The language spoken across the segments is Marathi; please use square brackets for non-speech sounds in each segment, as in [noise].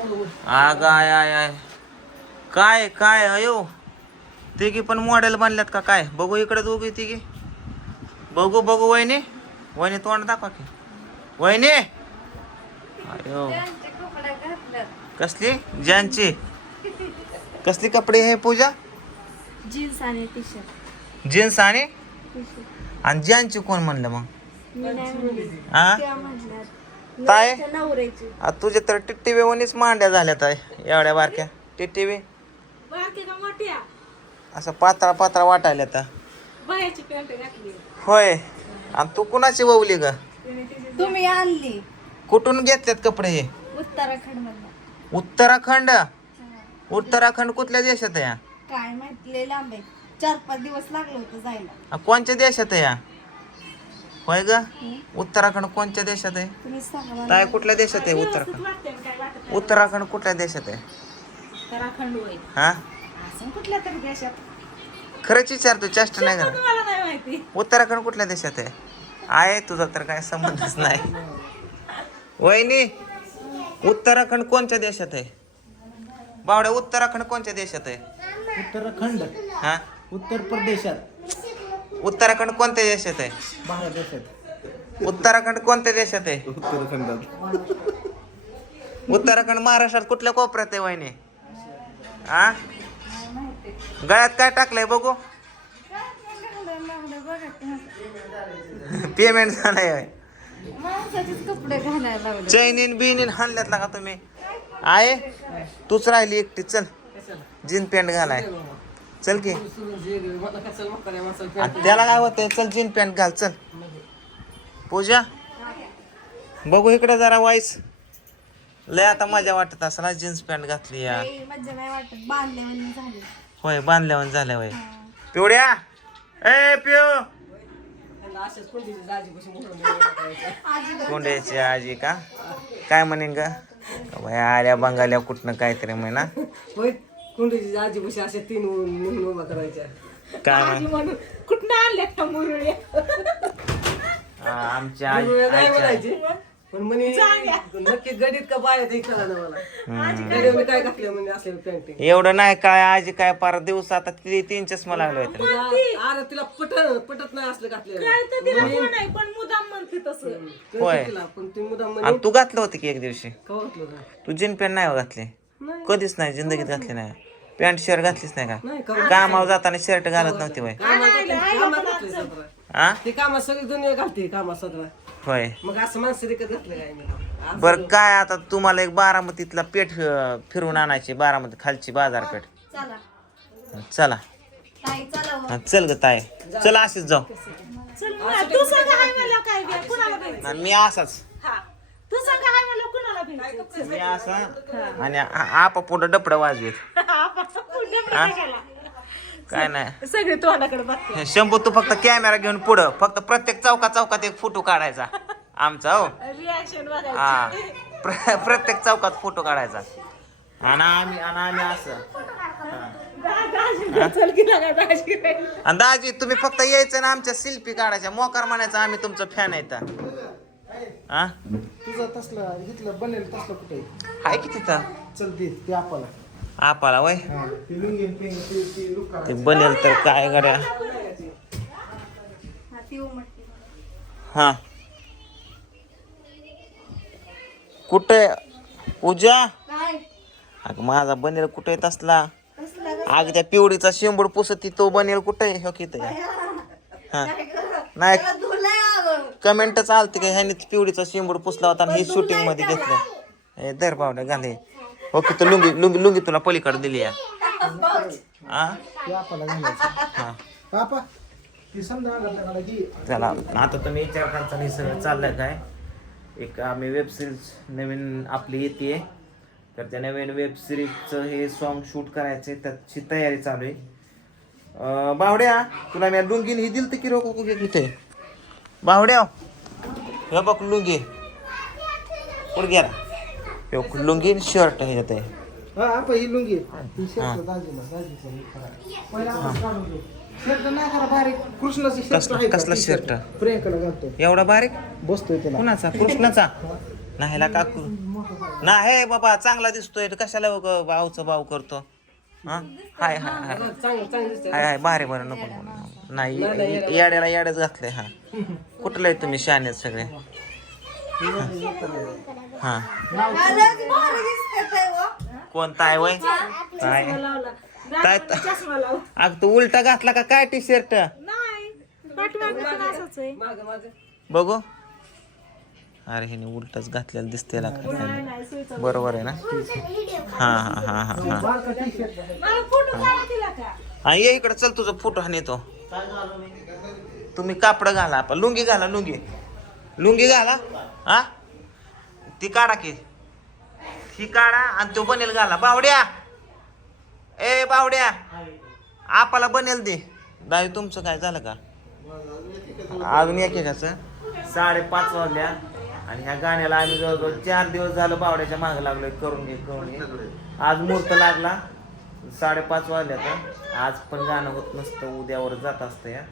आग आय आय आय. काय काय अयो? तिघी पण मॉडेल बनल्यात का काय? बघू इकडे दोघी तिघी. बघू बघू वहिनी. वहिनी तोंड दाखवा की. वहिनी! अयो. कसली? ज्यांची? कसली कपडे हे पूजा? जीन्स आणि टी शर्ट जीन्स आणि? आणि ज्यांची कोण म्हणलं मग? हा त्या नवऱ्याची. आ, तुझ्या तर टिट्टी वेवणीच मांड्या झाल्यात आहे एवढ्या बारक्या. टिट्टी वे बाकी का मोठ्या? असं पातळा पातळा वाटायला आता बायाची पॅन्ट घातली. होय. आणि तू कुणाची ववली ग? तुम्ही आणली. कुठून घेतल्यात कपडे हे? उत्तराखंड मधला उत्तराखंड? उत्तराखंड कुठल्या देशात आहे? हा? काय माहिती लय लांब आहे. चार पाच दिवस लागलं होतं जायला. आ, कोणत्या देशात आहे? हा? होय ग? उत्तराखंड कोणत्या देशात आहे. काय कुठल्या देशात आहे उत्तराखंड? उत्तराखंड कुठल्या देशात आहे? हा? असं कुठल्या तरी देशात? खरंच विचारतो चेष्टा नाही करा मला नाही माहिती. उत्तराखंड कुठल्या देशात आहे? आहे तुझा तर काय संबंधच नाही. वहिनी उत्तराखंड कोणत्या देशात आहे? बावड्या उत्तराखंड कोणत्या देशात आहे? उत्तराखंड. हा? उत्तर प्रदेशात. उत्तराखंड कोणत्या देशात आहे? भारत देशात. उत्तराखंड कोणत्या देशात आहे? उत्तराखंडात. उत्तराखंड महाराष्ट्रात कुठल्या कोपऱ्यात आहे वहिनी? हा गळ्यात काय टाकलंय बघू? पेमेंट झालंय होय. माणसाचेच कपडे घालायला लावले. चैनीन बिनीन हाणल्यात का तुम्ही. आहे? तूच राहिली एकटी चल. जीन पॅन्ट घालाय. चल की. त्याला काय होतंय? चल जीन पॅन्ट घाल चल. पूजा बघू इकडे जरा वाईस. लय आता मजा वाटत असला जीन्स पॅन्ट घातली या होय बांधल्यावर झाल्या होय. पिवड्या ए पिऊ. कोंड्याची आजी का? काय म्हणेन का आल्या बंगाल्या कुठनं काहीतरी म्हणा कुंडीची आजी बशी असे तीन म्हणून उभा करायच्या. काय म्हण म्हणून कुठनं आणल्या त्या मुरळ्या? हा, आमच्या आई- मुरळ्या नाही आईच्या म्हणायची. पण म्हणे नक्की गडीत का बाया ते कळा ना मला. गडीवर मी काय घातलं म्हणजे असेल पेंटिंग एवढं नाही काय आजी काय पार दिवस आता ती तीन चष्मा लागलो होते. अरे तिला पट पटत नाही असलं घातलेलं. नाही पण मुदाम म्हणते तसं. होय. तिला पण ती मुदाम म्हणे आणि तू घातलं होतं की एक दिवशी? घातलं होतं? तू जीन पॅन्ट नाही हो घातली? नाही. कधीच नाही जिंदगीत घातली? नाही. पॅन्ट शर्ट घातलीच नाही का? कामावर जाताना शर्ट घालत नव्हती वय कामात कामात घातलंय सतरा हा? ते कामात सगळी दुनिया घालते कामात सतरा होय. मग असं माणसं घातलं काय बर काय आता तुम्हाला एक बारामतीतला पेठ अं, फिरून आणायची बारामती खालची बाजारपेठ. चला. चला. ताई चला हो. हा, चल ग ताय चल असेच जाऊ. चल मग तू सांगा हाय मला काय बी कुणाला भेट आणि मी असाच. हा. तू सांगा हाय मला कुणाला भेट मी असा. आणि आ- आपा पुढं डपड वाजवीत. हा? काय नाही. सगळे तोंडाकडे बघते. शंभू तू फक्त कॅमेरा घेऊन पुढं. फक्त प्रत्येक चौका चौकात एक फोटो काढायचा. आमचा हो. रिॲक्शन बघायची. हा. प्र- प्रत्येक चौकात फोटो काढायचा. आणि आम्ही आणि आम्ही असं. दाजी चल की लागा दाजी. आणि दाजी तुम्ही फक्त यायचं ना आमच्या शिल्पी काढायच्या. मोकार म्हणायचं आम्ही तुमचं फॅन आहे तर हा? तुझं तसलं इथलं बनेल तसलं कुठे? आहे की तिथं? चल दे ते आपल्याला. आपाला वय. ते करा. बनेल तर काय गड्या? हा हा. कुठे? पूजा? काय? अगं माझा बनेल कुठे येत असला अग त्या पिवडीचा शेंबूड पुसती तो बनेल कुठे हो की. हा. नाही. कमेंटच आलती का? ह्याने पिवडीचा शेंबूड पुसला होता आणि ही शूटिंगमध्ये घेतलं. हे दर पावडे गांधी ओके तर लुंगी लुंगी लुंगी तुला पलीकडे दिली या. हा? ते घालायचं हा. ती समजा की चला आता तुम्ही विचार करता हे सगळं चाललंय काय? एक आम्ही वेब सिरीज नवीन आपली येते तर त्या नवीन वेब सिरीजचं हे सॉन्ग शूट करायचं आहे त्याची तयारी चालू आहे. बावड्या तुला मी लुंगीन ही दिलतं की रोको इथे बावड्या हे बघ लुंगी. कुठं गेला हे बघ, लुंगीन शर्ट आहे हा आपा ही लुंगी. ही. शर्ट दाजीला दाजीचं हे करा. पहिला आपण काढून घेऊ. शर्ट नाही करा बारीक कृष्णाचं शर्ट कसला- आहे का? कसला टी shirt? शर्ट. प्रियंकाला घालतो एवढा बारीक? बसतोय त्याला. कुणाचा? कृष्णाचा? नाही ला काकू. नाही बाबा चांगला दिसतोय. कशाला उगा भाऊचा भाऊ करतो? हा? हाय हाय हाय. चांगलं चांगलं दिसतंय. हाय बरं नको नको. नाही याड्याला याड्याच घातलंय हा. कुठलं आहे तुम्ही शाने सगळे? हा. लयच भारी दिसतंय ते व. कोण ताय वय अग तू उलटा घातला का? काय टी शर्ट मागं मागं. बघू. अरे हे उलटच घातलेलं दिसते बरोबर आहे ना? हा हा हा हा हा. हा ये इकडे चल तुझा फोटो हा नेतो तुम्ही कापड घाला आपण लुंगी घाला लुंगी. लुंगी घाला. हा? ती काढा की. ही काढा आणि तो बनेल घाला. बावड्या. ए बावड्या. आपाला बनेल दे. दाई तुमचं काय झालं का? अजून एक एकाचं साडेपाच वाजल्या आणि ह्या गाण्याला आम्ही जवळजवळ चार दिवस झालं बावड्याच्या मागे लागलोय करून घे करून घे. आज मुहूर्त लागला. साडेपाच वाजल्या तर आज पण गाणं होत नसतं उद्यावर जात असतं या.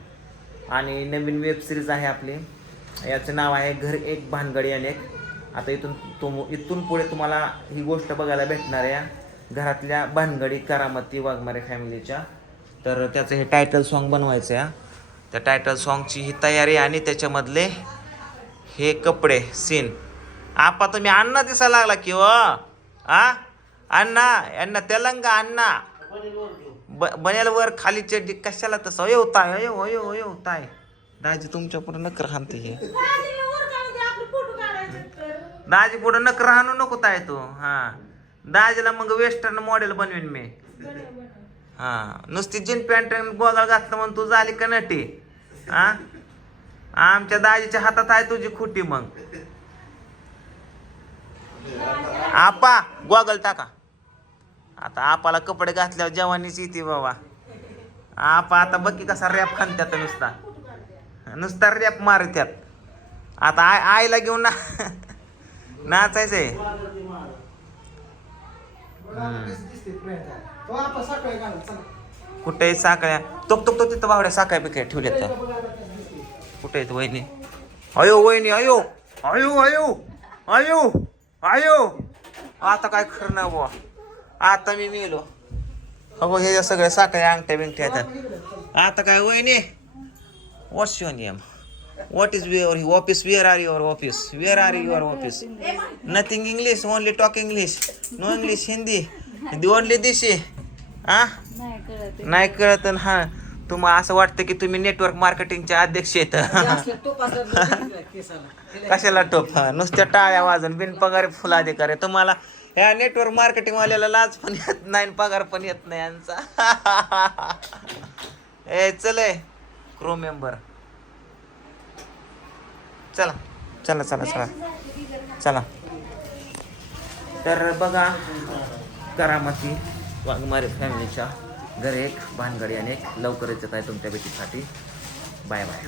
आणि नवीन वेब सिरीज आहे आपली. याचं नाव आहे घर एक भानगडी अनेक आता इथून तुम इथून पुढे तुम्हाला ही गोष्ट बघायला भेटणार आहे. घरातल्या भानगडी करामती वाघमारे फॅमिलीच्या तर त्याचं हे टायटल सॉन्ग बनवायचं आहे त्या टायटल सॉन्गची ही तयारी आणि त्याच्यामधले हे कपडे सीन आपा तुम्ही अण्णा दिसायला लागला की हो. आ? अण्णा अण्णा तेलंगा अण्णा. ब बनेल वर खाली चड्डी. कशाला तसं? अयो ताय अयो अयो अयो ताय. दाजी तुमच्यापुढे नकर हाणते हे. दाजी पुढं नक राहणू नको ताय तू. हा. दाजीला मग वेस्टर्न मॉडेल बनवीन मी. हा. नुसती जीन पॅन्ट गोगाळ घातलं म्हणून तू झाली का नटी? हा? आमच्या दाजीच्या हातात आहे तुझी खुटी मग. आपा गोगल टाका. आता आपाला कपडे घातल्यावर जवानीच येते बाबा. आपा आता बघी कसा रॅप खाणत्यात नुसता. नुसता रॅप मारत्यात. आता आय आईला घेऊन ना. नाचायचंय. कुठे साकळ्या तोक तोक तो तिथं बावड्या साकळ्या बिकळ्या ठेवल्यात. कुठे आहेत वहिनी? अयो वहिनी अयो. अयो अयो. अयो अयो. आता काय खरं ना बुवा. आता मी मेलो. अगो हे सगळे साखळ्या अंगठ्या बिंगठ्या आता काय वहिनी? What's your What is your office? Office are are office? Office are are office? Office nothing English talk talk English English, English Hindi only only दिशी हा नाही कळत नाही हा. तुम्हाला असं वाटतं की तुम्ही नेटवर्क मार्केटिंगच्या अध्यक्ष आहेत. [laughs] कशाला टोप? नुसत्या टाळ्या वाजून बिनपगारी फुल अधिकारी तुम्हाला ह्या नेटवर्क मार्केटिंग वाल्याला लाज पण येत नाही आणि पगार पण येत नाही यांचा. [laughs] ए चले क्रो मेंबर चला चला चला चला. चला. तर बघा करामती वाघमारे फॅमिलीच्या घर एक भानगडी अनेक लवकरच येत आहे तुमच्या भेटीसाठी. Bye bye.